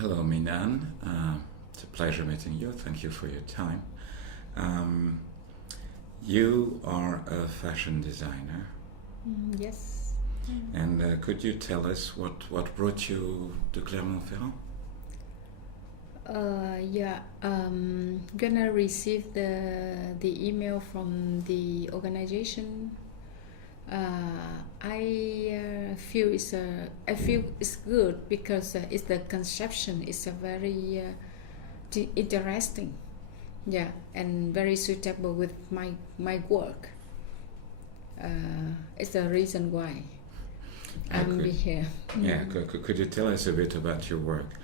Hello, Minan. It's a pleasure meeting you. Thank you for your time. You are a fashion designer. Yes. And could you tell us what brought you to Clermont Ferrand? When I received the email from the organization, I feel it's good because it's the conception is a very interesting, and very suitable with my work. It's the reason why I'm here. Yeah, could you tell us a bit about your work?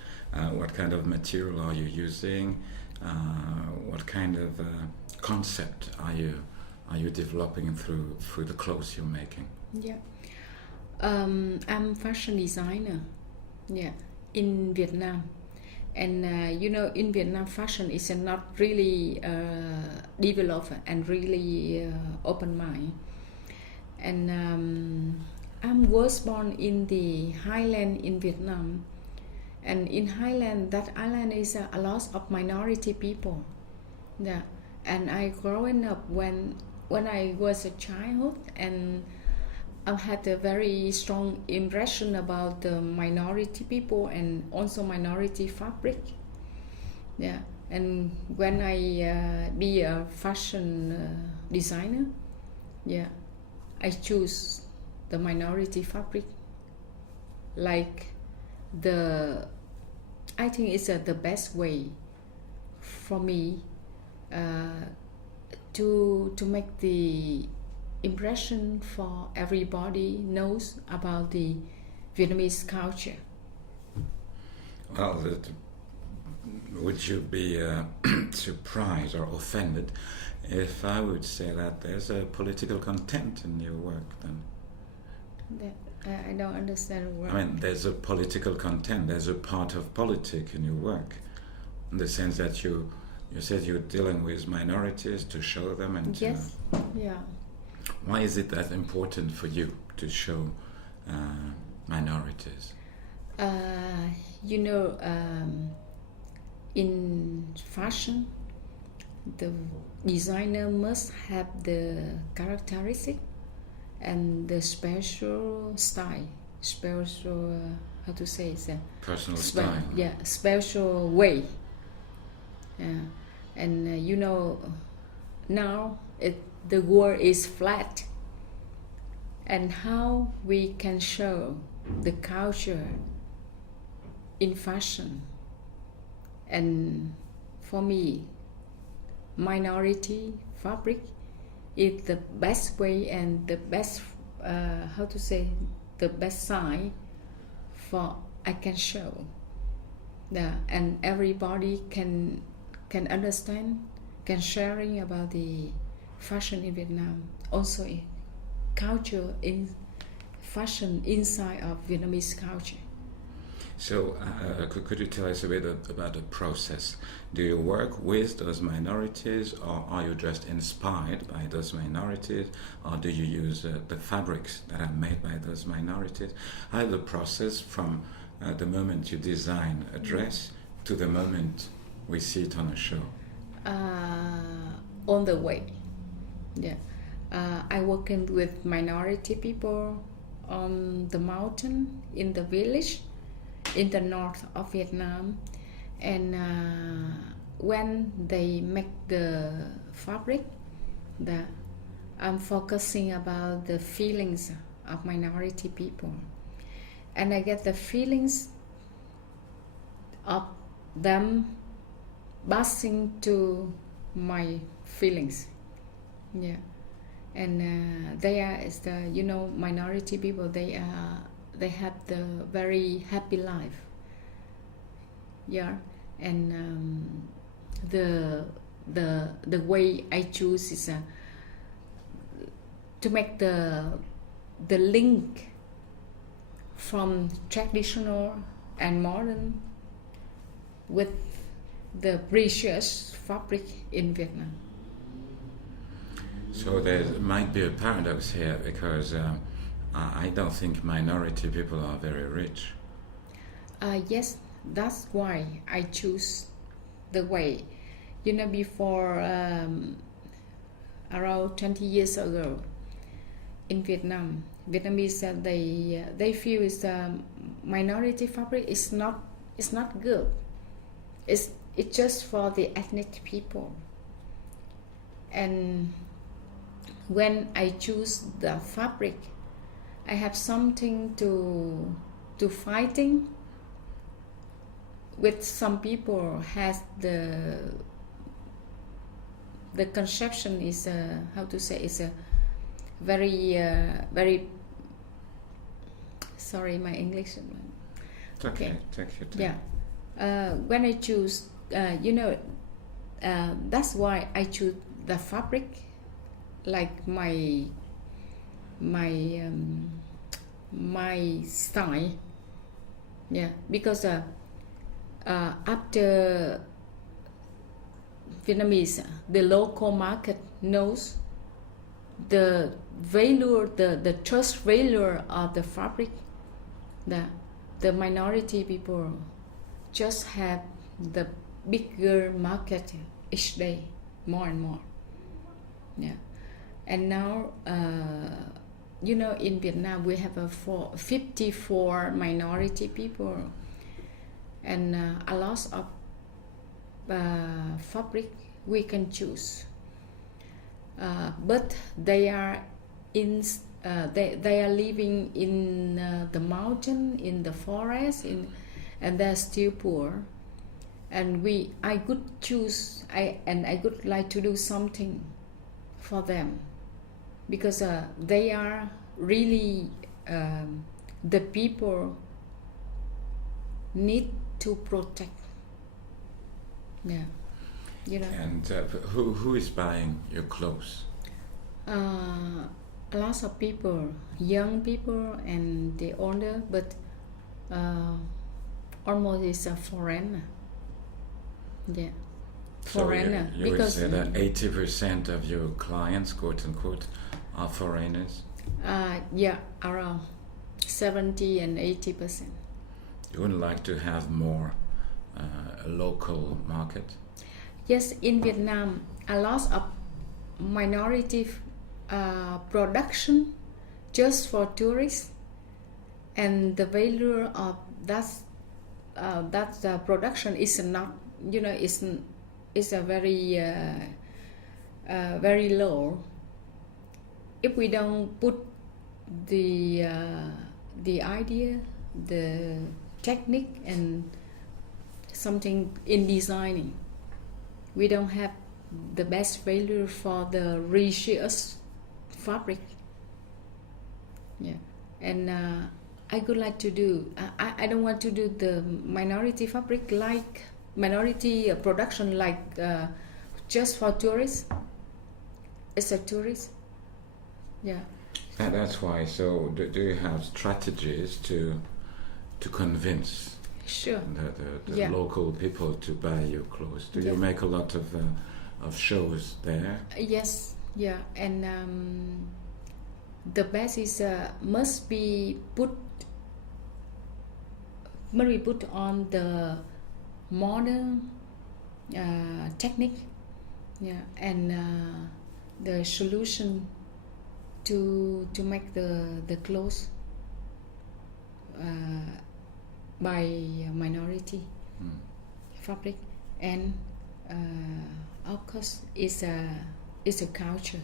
What kind of material are you using? What kind of concept are you developing through the clothes you're making? I'm fashion designer, in Vietnam, and in Vietnam, fashion is not really developed and really open mind. And I was born in the highland in Vietnam, and in Highland, that island is a lot of minority people. And I growing up when I was a child, and I had a very strong impression about the minority people and also minority fabric. And when I be a fashion designer, I choose the minority fabric. I think it's the best way for me to make the impression for everybody knows about the Vietnamese culture. Well, would you be surprised or offended if I would say that there's a political content in your work then? I don't understand the word. I mean, there's a political content, there's a part of politics in your work, in the sense that you said you're dealing with minorities to show them and yes, Why is it that important for you to show minorities? In fashion, the designer must have the characteristic and the special style, special how to say it? Personal style. Special way. And now the world is flat, and how we can show the culture in fashion. And for me, minority fabric is the best way and the best the best sign for I can show, and everybody can understand, can sharing about the fashion in Vietnam, also culture in fashion inside of Vietnamese culture. So could you tell us a bit about the process? Do you work with those minorities, or are you just inspired by those minorities, or do you use the fabrics that are made by those minorities? How is the process from the moment you design a dress to the moment we see it on a show? On the way, I working with minority people on the mountain, in the village, in the north of Vietnam, and when they make the fabric, I'm focusing about the feelings of minority people, and I get the feelings of them passing to my feelings, and they are minority people. They have the very happy life, and the way I choose is to make the link from traditional and modern with the precious fabric in Vietnam. So there might be a paradox here, because I don't think minority people are very rich. Yes, that's why I choose the way. You know, before around 20 years ago in Vietnam, Vietnamese they feel is minority fabric is not good. It's just for the ethnic people. And when I choose the fabric, I have something to fighting with some people. Has the conception is how to say, is a very sorry, my English. It's okay. Take your time. Yeah. When I choose, that's why I choose the fabric like my style. Yeah, because after Vietnamese, the local market knows the value, the trust value of the fabric. The minority people just have the bigger market each day, more and more. Yeah, and now in Vietnam we have 54 minority people, and a lot of fabric we can choose, but they are they are living in the mountain, in the forest, and they're still poor. And I could choose, I would like to do something for them, because they are really the people need to protect. Yeah, And who is buying your clothes? A lot of people, young people and the older, but almost is a foreigner. Yeah, foreigner. So you would say that 80% of your clients, quote unquote, are foreigners? Yeah, around 70 and 80%. You wouldn't like to have more a local market? Yes, in Vietnam, a lot of minority production just for tourists, and the value of that production is not, is a very very low. If we don't put the idea, the technique, and something in designing, we don't have the best value for the research fabric. Yeah, and I would like to do. I don't want to do the minority fabric like minority production like just for tourists. It's a tourist. Yeah. And that's why. So do you have strategies to convince Sure. the local people to buy your clothes? Do you make a lot of shows there? Yes. Yeah. And the best is must be put on the modern technique. Yeah. And the solution to make the clothes by minority fabric. And of course it's a culture,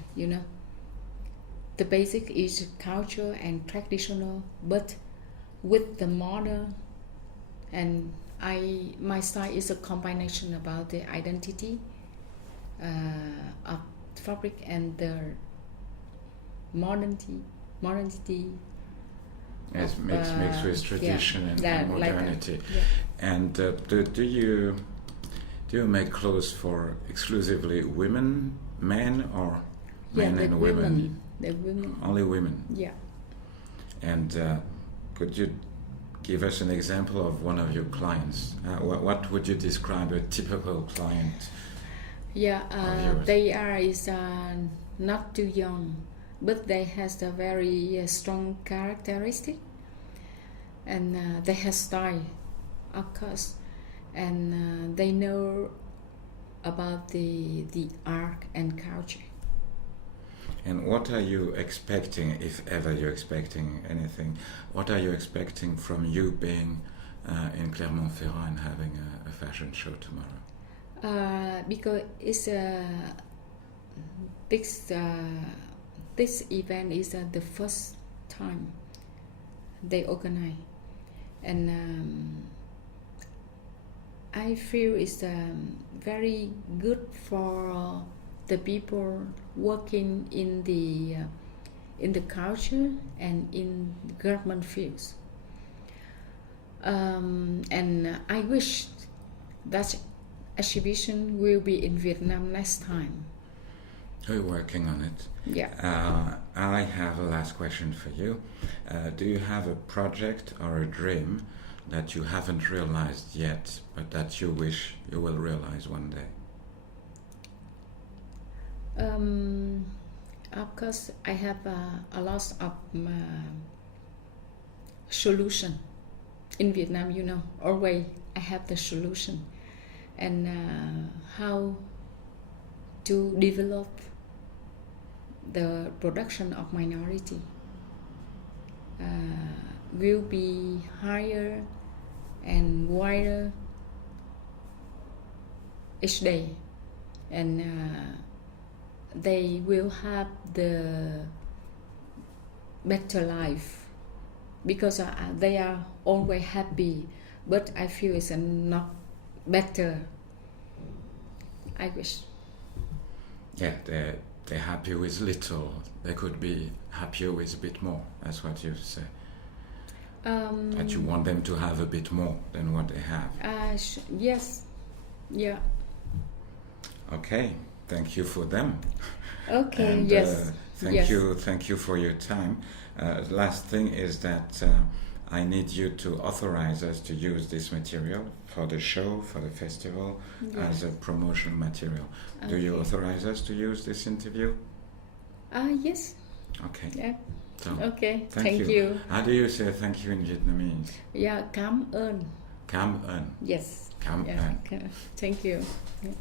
the basic is culture and traditional, but with the modern. And my style is a combination about the identity of fabric and the modernity. Yes, mixed with tradition and modernity. Like yeah. And do you make clothes for exclusively women, men, or men and women? The women. Only women. Yeah. And could you give us an example of one of your clients? What would you describe a typical client? Yeah, they is not too young, but they has a very strong characteristic, and they have style, of course, and they know about the art and culture. And what are you expecting, if ever you're expecting anything, what are you expecting from you being in Clermont Ferrand and having a fashion show tomorrow? Because it's this event is the first time they organize, and I feel it's very good for the people working in the culture and in government fields, and I wish that exhibition will be in Vietnam next time. We're working on it. Yeah. I have a last question for you. Do you have a project or a dream that you haven't realized yet, but that you wish you will realize one day? Of course, I have a lot of solution in Vietnam. You know, always I have the solution, and how to develop the production of minority will be higher and wider each day, and they will have the better life, because they are always happy, but I feel it's not better. I wish. Yeah, they're happy with little. They could be happier with a bit more. That's what you say. That you want them to have a bit more than what they have. Yes. Yeah. Okay. Thank you for them. Okay. And, yes. Thank you for your time. Last thing is that I need you to authorize us to use this material for the show, for the festival, as a promotion material. Okay. Do you authorize us to use this interview? Yes. Okay. Yeah. So, okay. Thank you. How do you say thank you in Vietnamese? Yeah, cảm ơn. Cảm ơn. Yes. Cảm ơn. Thank you. Yeah.